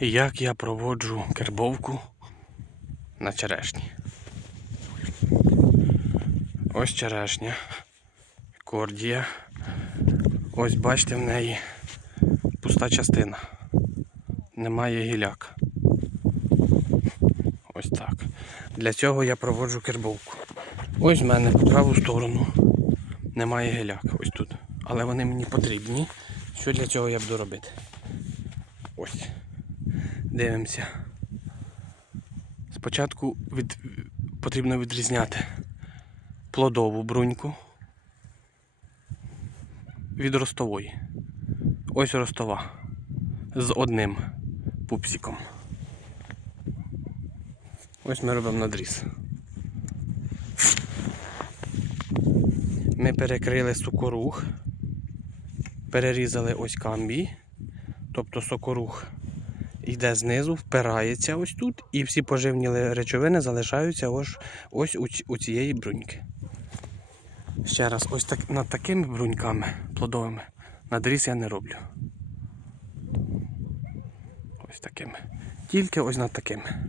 як я проводжу кербовку на черешні. Ось черешня, кордія. Ось бачите в неї пуста частина. Немає гіляк. Ось так. Для цього я проводжу кербовку. Ось в мене по праву сторону немає гіляк. Ось тут. Але вони мені потрібні. Що для цього я буду робити? Ось. Дивимося. Спочатку від... потрібно відрізняти плодову бруньку від ростової. Ось ростова. З одним пупсиком. Ось ми робимо надріз. Ми перекрили сокорух, перерізали ось камбій, тобто сокорух йде знизу, впирається ось тут, і всі поживні речовини залишаються ось, ось у, у цієї бруньки. Ще раз, ось так, над такими бруньками плодовими надріз я не роблю. Ось такими. Тільки ось над такими.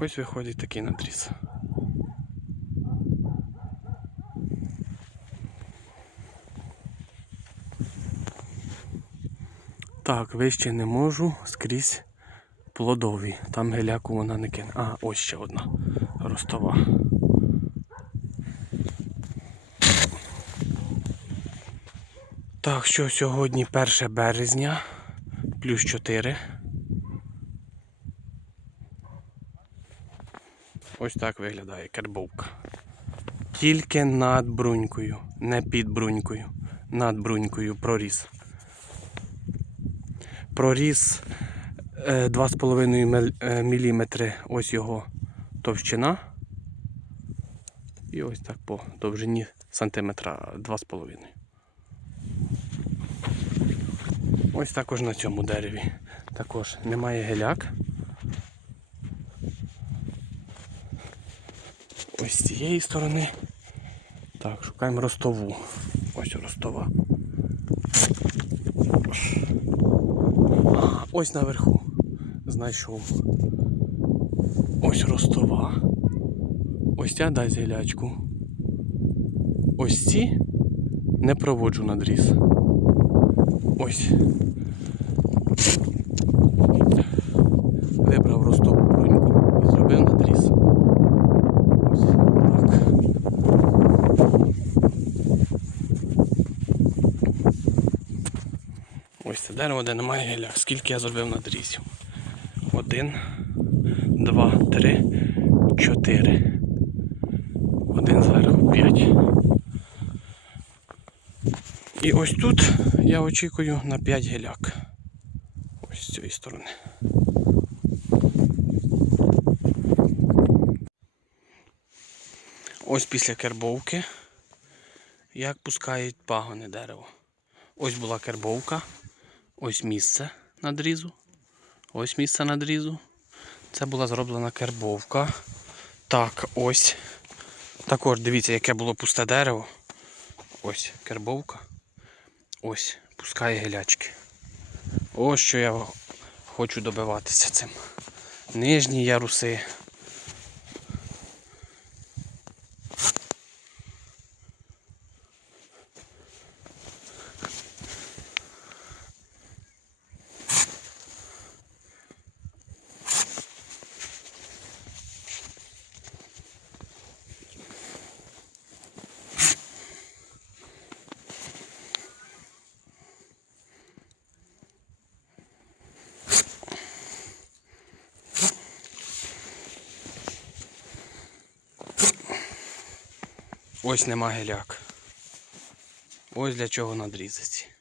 Ось виходить такий надріз. Так, вище не можу скрізь плодові. Там геляку вона не кине. А, ось ще одна ростова. Так, що сьогодні 1 березня, плюс 4. Ось так виглядає кербовка. Тільки над брунькою, не під брунькою. Над брунькою проріз. Проріз е, 2,5 мм ось його товщина. І ось так по довжині сантиметра 2,5. Ось також на цьому дереві. Також немає геляк. Ось з цієї сторони. Так, шукаємо ростову. Ось ростова. Ось наверху. Знайшов. Ось ростова. Ось ця дай зілячку. Ось ці не проводжу надріз. Ось. Вибрав ростову бруньку і зробив надріз. Ось так. Ось це дерево, де немає гілля. Скільки я зробив надрізів? Один, два, три, чотири. Один зверху п'ять. І ось тут я очікую на 5 гіляк. Ось з цієї сторони. Ось після кербовки, як пускають пагони дерево. Ось була кербовка, ось місце надрізу, ось місце надрізу. Це була зроблена кербовка. Так, ось. Також дивіться, яке було пусте дерево. Ось кербовка. Ось, пускає гелячки. Ось що я хочу добиватися цим. Нижні яруси. Ось нема геляк. Ось для чого надрізати.